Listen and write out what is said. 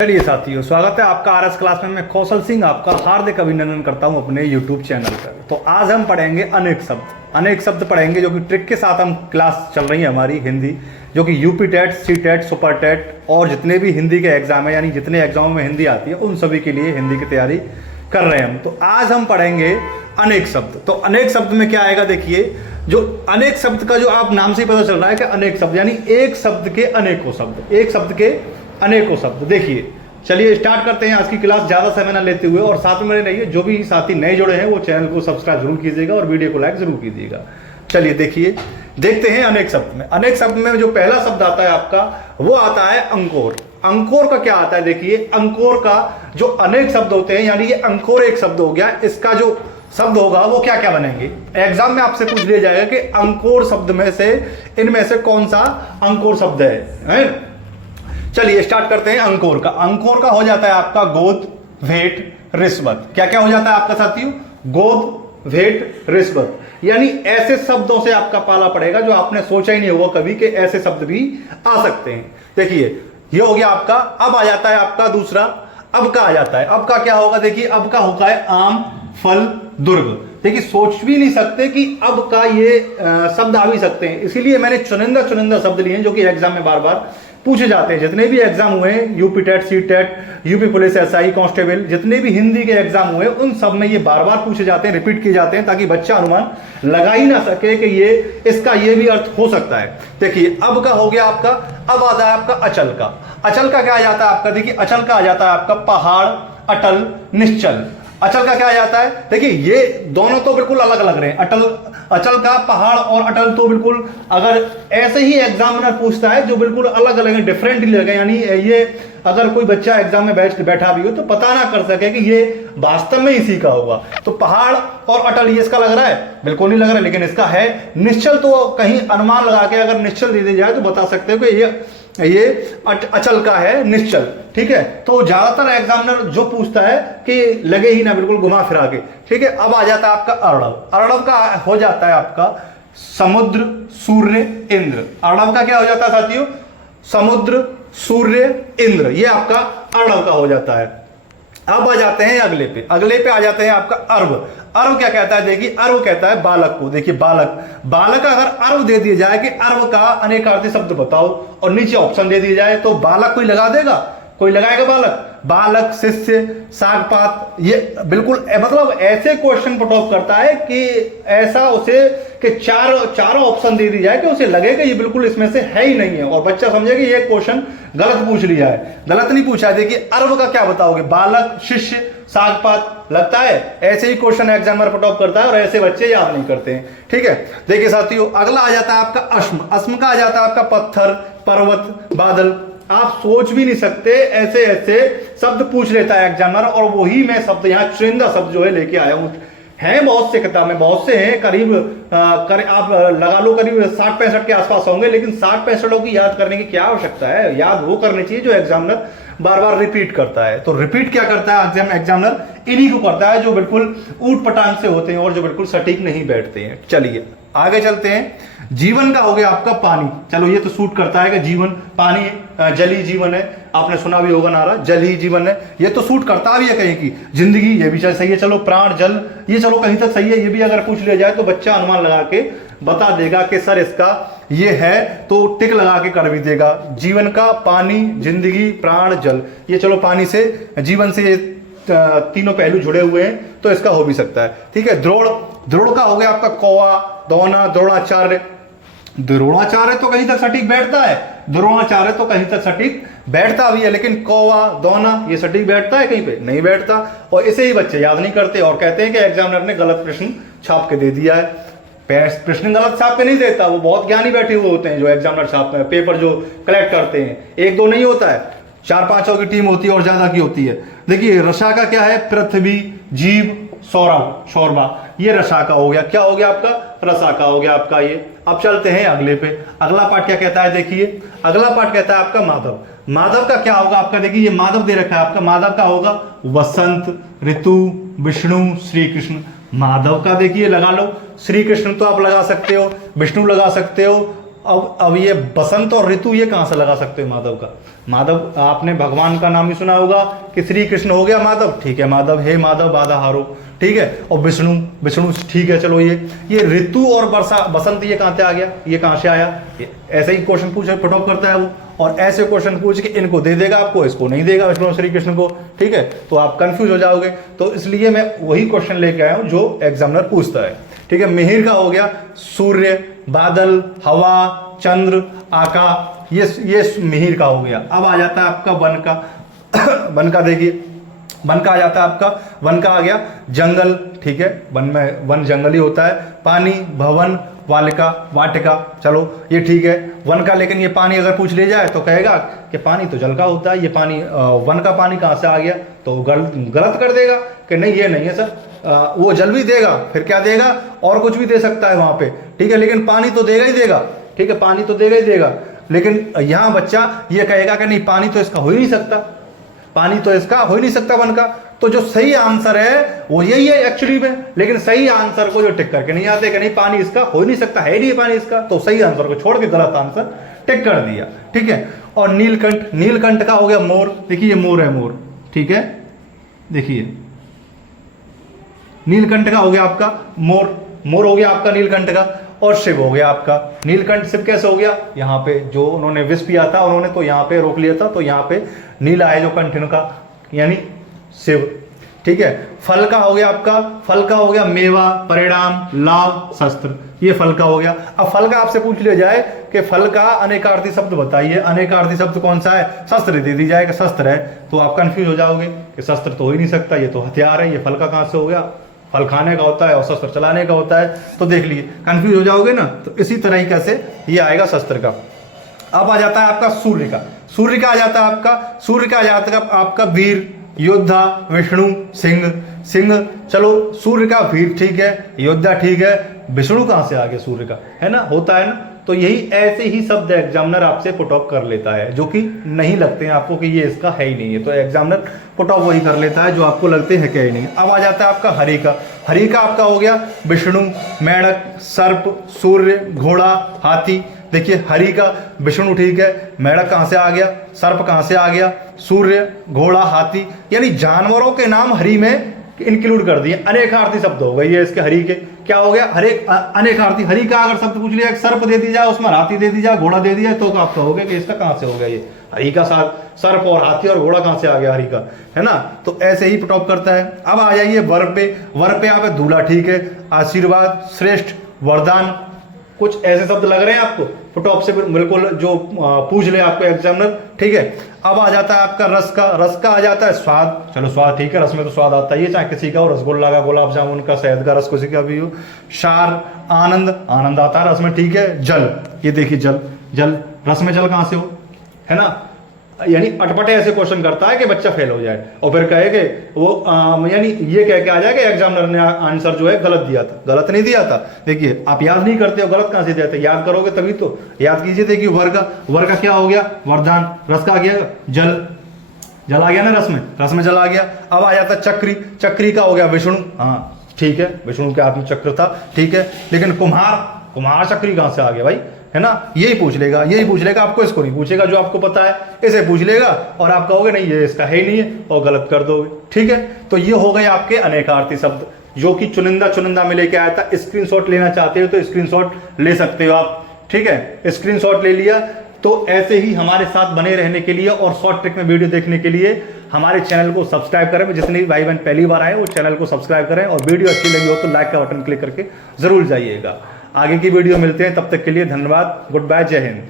चलिए साथियों, स्वागत है आपका आरएस क्लास में। मैं कौशल सिंह आपका हार्दिक अभिनंदन करता हूं अपने यूट्यूब चैनल पर। तो आज हम पढ़ेंगे अनेक शब्द पढ़ेंगे, जो कि ट्रिक के साथ हम क्लास चल रही है हमारी हिंदी, जो कि UP TET, C TET, super TET और जितने भी हिंदी के एग्जाम है, यानी जितने एग्जामों में हिंदी आती है उन सभी के लिए हिंदी की तैयारी कर रहे हैं हम। तो आज हम पढ़ेंगे अनेक शब्द। तो अनेक शब्द में क्या आएगा, देखिए, जो अनेक शब्द का जो आप नाम से ही पता चल रहा है कि अनेक शब्द यानी एक शब्द के अनेकों शब्द, एक शब्द के अनेकों शब्द। देखिए, चलिए स्टार्ट करते हैं आज की क्लास, ज्यादा समय ना लेते हुए। और साथ में मेरे रहिए, जो भी साथी नए जुड़े हैं वो चैनल को सब्सक्राइब जरूर कीजिएगा और वीडियो को लाइक जरूर कीजिएगा। चलिए देखिए, देखते हैं अनेक शब्द में। अनेक शब्द में जो पहला शब्द आता है आपका, वो आता है अंकोर। अंकोर का क्या आता है, देखिए, अंकोर का जो अनेक शब्द होते हैं, यानी ये अंकोर एक शब्द हो गया, इसका जो शब्द होगा वो क्या क्या बनेंगे। एग्जाम में आपसे पूछ लिया जाएगा कि अंकोर शब्द में से इनमें से कौन सा अंकोर शब्द है? चलिए स्टार्ट करते हैं अंकोर का। अंकोर का हो जाता है आपका गोद, भेंट, रिश्वत। क्या क्या हो जाता है आपका साथियों? गोद, भेंट, रिश्वत। यानी ऐसे शब्दों से आपका पाला पड़ेगा जो आपने सोचा ही नहीं होगा कभी कि ऐसे शब्द भी आ सकते हैं। देखिए, ये हो गया आपका। अब आ जाता है आपका दूसरा, अब का आ जाता है। अब का क्या होगा, देखिए, अब का होगा है आम, फल, दुर्ग। देखिए, सोच भी नहीं सकते कि अब का ये शब्द आ भी सकते हैं, इसीलिए मैंने चुनिंदा शब्द लिए हैं जो कि एग्जाम में बार बार पूछे जाते हैं। जितने भी एग्जाम हुए हैं, UP TET, C TET, UP police, SI, constable, जितने भी हिंदी के एग्जाम हुए उन सब में ये बार बार पूछे जाते हैं, रिपीट किए जाते हैं, ताकि बच्चा अनुमान लगा ही ना सके कि ये इसका ये भी अर्थ हो सकता है। देखिए, अब का हो गया आपका। अब आता है आपका अचल का। अचल का क्या आ जाता है आपका, देखिए, अचल का आ जाता है आपका पहाड़, अटल, निश्चल। अचल का क्या आ जाता है, देखिए, ये दोनों तो बिल्कुल अलग अलग रहे। अचल का, पहाड़ और अटल तो बिल्कुल, अगर ऐसे ही एग्जामिनर पूछता है जो बिल्कुल अलग अलग है, डिफरेंट लगे, यानी ये अगर कोई बच्चा एग्जाम में बैठा भी हो तो पता ना कर सके कि ये वास्तव में इसी का होगा। तो पहाड़ और अटल, ये इसका लग रहा है? बिल्कुल नहीं लग रहा है, लेकिन इसका है। निश्चल तो कहीं अनुमान लगा के अगर निश्चल दे दी जाए तो बता सकते हो कि ये अचल का है, निश्चल। ठीक है, तो ज्यादातर एग्जामिनर जो पूछता है कि लगे ही ना, बिल्कुल घुमा फिरा के। ठीक है, अब आ जाता है आपका अर्णव। अर्णव का हो जाता है आपका समुद्र, सूर्य, इंद्र। अर्णव का क्या हो जाता है साथियों? समुद्र, सूर्य, इंद्र। ये आपका अर्णव का हो जाता है। अब आ जाते हैं अगले पे। अगले पे आ जाते हैं आपका अर्व। अर्व क्या कहता है, देखिए, अर्व कहता है बालक को। देखिए, बालक अगर अर्व दे दिया जाए कि अर्व का अनेकार्थी शब्द बताओ और नीचे ऑप्शन दे दिया जाए तो बालक कोई लगा देगा? कोई लगाएगा बालक, शिष्य, सागपात। ये बिल्कुल मतलब ऐसे क्वेश्चन पुट ऑफ करता है कि ऐसा उसे कि चारों ऑप्शन दे दी जाए कि उसे लगे कि ये बिल्कुल इसमें से है ही नहीं है, और बच्चा समझे कि ये क्वेश्चन गलत पूछ लिया है। गलत नहीं पूछा है। देखिए, अर्व का क्या बताओगे? बालक, शिष्य, सागपात। लगता है ऐसे ही क्वेश्चन एग्जामिनर पुट ऑफ करता है और ऐसे बच्चे याद नहीं करते हैं। ठीक है, देखिए साथियों, अगला आ जाता है आपका अश्म। अश्म का आ जाता है आपका पत्थर, पर्वत, बादल। आप सोच भी नहीं सकते, ऐसे ऐसे शब्द पूछ लेता है एग्जामिनर, और वही मैं शब्द यहाँ चुनिंदा शब्द जो है लेके आया हूं। हैं बहुत से किताब में, बहुत से हैं, करीब आप लगा लो करीब 60-65 के आसपास होंगे, लेकिन 60-65 की याद करने की क्या आवश्यकता है? याद वो करनी चाहिए जो एग्जामिनर बार बार रिपीट करता है। तो रिपीट क्या करता है एग्जामिनर? इन्हीं को करता है जो बिल्कुल ऊट पटांग से होते हैं और जो बिल्कुल सटीक नहीं बैठते हैं। चलिए आगे चलते हैं। जीवन का हो गया आपका पानी। चलो, ये तो सूट करता है कि जीवन, पानी, जल ही जीवन है। आपने सुना भी होगा नारा, जल ही जीवन है। ये तो सूट करता भी है कहीं की। जिंदगी, ये भी सही है। चलो, प्राण, जल, ये चलो कहीं तक सही है। ये भी अगर पूछ लिया जाए तो बच्चा अनुमान लगा के बता देगा कि सर इसका ये है, तो टिक लगा के कर भी देगा। जीवन का, पानी, जिंदगी, प्राण, जल, ये चलो पानी से, जीवन से तीनों पहलू जुड़े हुए हैं, तो इसका हो भी सकता है। ठीक है, द्रोण का हो गया आपका कौवा, दौना, द्रोणाचार्य। द्रोणाचार्य तो कहीं तक सटीक बैठता है, द्रोणाचार्य तो कहीं तक सटीक बैठता भी है, लेकिन कौवा, दौना, ये सटीक बैठता है? कहीं पे नहीं बैठता, और इसे ही बच्चे याद नहीं करते और कहते हैं कि एग्जामिनर ने गलत प्रश्न छाप के दे दिया है। प्रश्न गलत छाप के नहीं देता, वो बहुत ज्ञानी बैठे हुए होते हैं जो एग्जामिनर छाप में पेपर जो कलेक्ट करते हैं। एक दो नहीं होता है, 4-5 की टीम होती है और ज्यादा की होती है। देखिए, रसा का क्या है? पृथ्वी, जीव, सौरभ, शोरबा। ये रसा का हो गया। क्या हो गया आपका? रसा का हो गया आपका ये। अब चलते हैं अगले पे। अगला पार्ट क्या कहता है, देखिए, अगला पार्ट कहता है आपका माधव। माधव का क्या होगा आपका? देखिए, ये माधव दे रखा है आपका। माधव का होगा वसंत, ऋतु, विष्णु, श्री कृष्ण। माधव का देखिए लगा लो, श्री कृष्ण तो आप लगा सकते हो, विष्णु लगा सकते हो, अब ये बसंत और ऋतु ये कहाँ से लगा सकते हो माधव का? माधव आपने भगवान का नाम ही सुना होगा कि श्री कृष्ण हो गया माधव, ठीक है माधव, हे माधव बाधा हारो, ठीक है। और विष्णु, विष्णु ठीक है चलो। ये ऋतु और वर्षा बसंत ये कहाँ से आ गया, ये कहाँ से आया? ऐसे ही क्वेश्चन पूछे फटॉप करता है वो, और ऐसे क्वेश्चन पूछ के इनको दे देगा आपको, इसको नहीं देगा विष्णु श्री कृष्ण को, ठीक है। तो आप कंफ्यूज हो जाओगे। तो इसलिए मैं वही क्वेश्चन लेके आया हूँ जो एग्जामिनर पूछता है, ठीक है। मिहिर का हो गया सूर्य, बादल, हवा, चंद्र, आकाश, ये मिहिर का हो गया। अब आ जाता है आपका वन का वन का देखिए, वन का आ जाता है आपका, वन का आ गया जंगल, ठीक है, वन में वन जंगल ही होता है। पानी, भवन, वालिका, वाटिका, चलो ये ठीक है वन का। लेकिन ये पानी अगर पूछ ले जाए तो कहेगा कि पानी तो जल का होता है, ये पानी वन का पानी कहाँ से आ गया? तो गलत कर देगा कि नहीं ये नहीं है सर। वो जल भी देगा, फिर क्या देगा, और कुछ भी दे सकता है वहां पे, ठीक है, लेकिन पानी तो देगा ही देगा, ठीक है, पानी तो देगा ही देगा। लेकिन यहाँ बच्चा ये कहेगा कि नहीं पानी तो इसका हो ही नहीं सकता, पानी तो इसका हो ही नहीं सकता वन का। तो जो सही आंसर है वो यही है एक्चुअली में, लेकिन सही आंसर को जो टिक करके नहीं आते कि नहीं पानी इसका हो ही नहीं सकता, है नहीं पानी इसका, तो सही आंसर को छोड़ के गलत आंसर टिक कर दिया, ठीक है। और नीलकंठ, नीलकंठ का हो गया मोर, देखिए ये मोर है, मोर, ठीक है, देखिए नीलकंठ का हो गया आपका मोर, मोर हो गया आपका नीलकंठ का। और शिव हो गया आपका, नीलकंठ शिव कैसे हो गया? यहाँ पे जो उन्होंने विष पिया था उन्होंने तो यहाँ पे रोक लिया था, तो यहाँ पे नीला है जो कंठ इनका, यानी शिव, ठीक है। फल का हो गया आपका, फल का हो गया मेवा, परिणाम, लाभ, शस्त्र, ये फल का हो गया। अब फल का आपसे पूछ लिया जाए कि फल का अनेकार्थी शब्द बताइए, अनेकार्थी शब्द कौन सा है? शस्त्र दे दी जाए कि शस्त्र है, तो आप कंफ्यूज हो जाओगे कि शस्त्र तो हो ही नहीं सकता, ये तो हथियार है, ये फल का कहां से हो गया? फल खाने का होता है और शस्त्र चलाने का होता है, तो देख लिए कंफ्यूज हो जाओगे ना। तो इसी तरीके से ये आएगा शस्त्र का। अब आ जाता है आपका सूर्य का, सूर्य का आ जाता है आपका, सूर्य का आ जाता है आपका वीर, योद्धा, विष्णु, सिंह, सिंह, चलो सूर्य का वीर ठीक है, योद्धा ठीक है, विष्णु कहां से आ गया सूर्य का, है ना, होता है ना। तो यही ऐसे ही शब्द एग्जामिनर आपसे पुट ऑफ कर लेता है जो कि नहीं लगते हैं आपको कि ये इसका है ही नहीं है, तो एग्जामिनर पुट ऑफ वही कर लेता है जो आपको लगते हैं कि ही नहीं। अब आ जाता है आपका हरि का, हरि का आपका हो गया विष्णु, मेढक, सर्प, सूर्य, घोड़ा, हाथी। देखिए हरि का विष्णु ठीक है, मेढक कहां से आ गया, सर्प कहां से आ गया, सूर्य, घोड़ा, हाथी, यानी जानवरों के नाम हरि में इंक्लूड कर दिए। अनेकार्थी शब्द हो गए ये इसके हरि के, क्या हो गया, हर एक अनेकार्थी। हरि का अगर शब्द पूछ लिया, सर्प दे दी जाए, उसमें हाथी दे दी जाए, घोड़ा दे दिया, तो आप कहोगे कि इसका कहां से हो गया ये हरि का सर्प और हाथी और घोड़ा कहां से आ गया हरि का, है ना। तो ऐसे ही टॉप करता है। अब आ जाइए वर पे, वर पे यहाँ पे दूल्हा ठीक है, आशीर्वाद, श्रेष्ठ, वरदान, कुछ ऐसे शब्द लग रहे हैं आपको फुटॉप से बिल्कुल जो पूछ ले आपको एग्जामिनर, ठीक है। अब आ जाता है आपका रस का, रस का आ जाता है स्वाद, चलो स्वाद ठीक है, रस में तो स्वाद आता ही है, चाहे किसी का हो, रसगुल्ला का, गुलाब जामुन का, शहद का रस किसी का भी हो। सार, आनंद, आनंद आता है रस में, ठीक है। जल, ये देखिए जल, जल रस में जल कहां से हो, है ना, यानी अटपटे ऐसे क्वेश्चन करता है कि बच्चा फेल हो जाए और फिर कहे कि वो यानी ये कह के आ जाए कि एग्जामिनर ने आंसर जो है गलत दिया था, गलत नहीं दिया था। देखिए आप याद नहीं करते हो, गलत कहां से दिया था, याद करोगे तभी तो, याद कीजिए। देखिए वर का क्या हो गया, वरदान, रस का आ गया जल, जल आ गया ना रस में जल आ गया। अब आ जाता चक्री, चक्री का हो गया विष्णु, हाँ ठीक है, विष्णु के हाथ में चक्र था, ठीक है। लेकिन कुम्हार चक्री कहां से आ गया भाई, है ना, यही पूछ लेगा आपको, इसको नहीं पूछेगा जो आपको पता है, इसे पूछ लेगा और आप कहोगे नहीं ये इसका है ही नहीं है और गलत कर दोगे, ठीक है। तो ये हो गए आपके अनेकार्थी शब्द जो कि चुनिंदा में लेके आया था। स्क्रीनशॉट लेना चाहते हो तो स्क्रीनशॉट ले सकते हो आप, ठीक है, स्क्रीनशॉट ले लिया। तो ऐसे ही हमारे साथ बने रहने के लिए और शॉर्ट ट्रिक में वीडियो देखने के लिए हमारे चैनल को सब्सक्राइब करें। जितने भी भाई बहन पहली बार आए वो चैनल को सब्सक्राइब करें, और वीडियो अच्छी लगी हो तो लाइक का बटन क्लिक करके जरूर जाइएगा। आगे की वीडियो मिलते हैं, तब तक के लिए धन्यवाद, गुड बाय, जय हिंद।